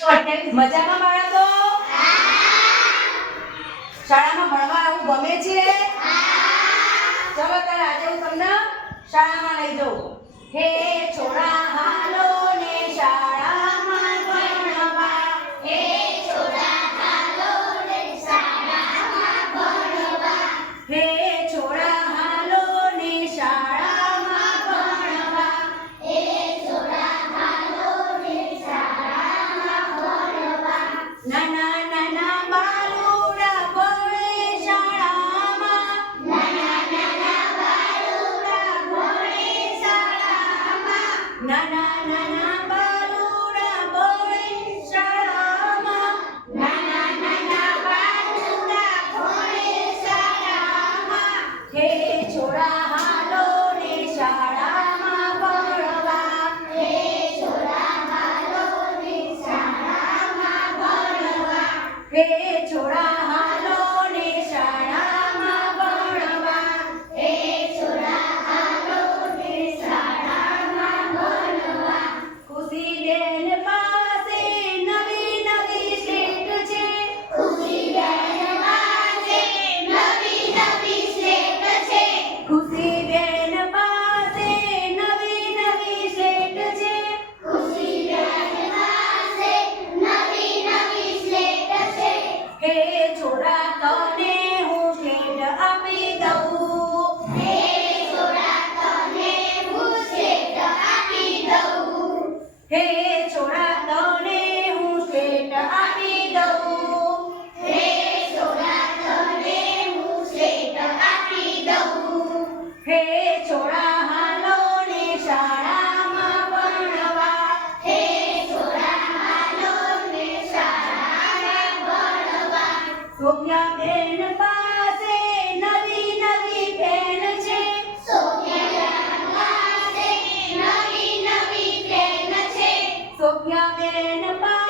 મજામાં બાળકો? શાળામાં ભણવા આવું ગમે છે? ચલો ત્યારે આજે હું તમને શાળામાં લઈ જાઉં. હે છોરા હાલો ને શાળામાં ભણવા. હે છોરા હાલો ને શાળામાં ભણવા. હે છોરા હાલો ને શાળામાં ભણવા. હે છોરા હાલો ને શાળામાં ભણવા. નાના નાના બાલુડા ભણે શાળામાં. નાના નાના બાળુડા ભણે શાળામાં. નાના નાના બાલુડા ભણે શાળામાં. નાના નાના બાળુડા ભણે શાળામાં. હે છોરા હાલો ને શાળામાં ભણવા. હે છોરા હાલો ને શાળામાં ભણવા. હે છોરા હાલો ને શાળામાં ભણવા. હે છોરા હાલો ને શાળામાં ભણવા. ખુશીબેન પાસે નવી નવી સ્લેટ છે. ખુશીબેન પાસે નવી નવી સ્લેટ છે. ખુશીબેન પાસે નવી નવી સ્લેટ છે. ખુશીબેન પાસે નવી નવી સ્લેટ છે. હે છોરા તને હું સ્લેટ આપી દઉં. હે છોરા તને હું સ્લેટ આપી દઉં. હે છોરા તને હું સ્લેટ આપી દઉં. હે છોરા તને હું સ્લેટ આપી દઉં. હે છોરા હાલો ને શાળામાં ભણવા. હે છોરા હાલો ને શાળામાં ભણવા. સોફિયાબેન પાસે નવી નવી પેન છે. સોફિયાબેન પાસે નવી નવી પેન છે. સોફિયાબેન પાસે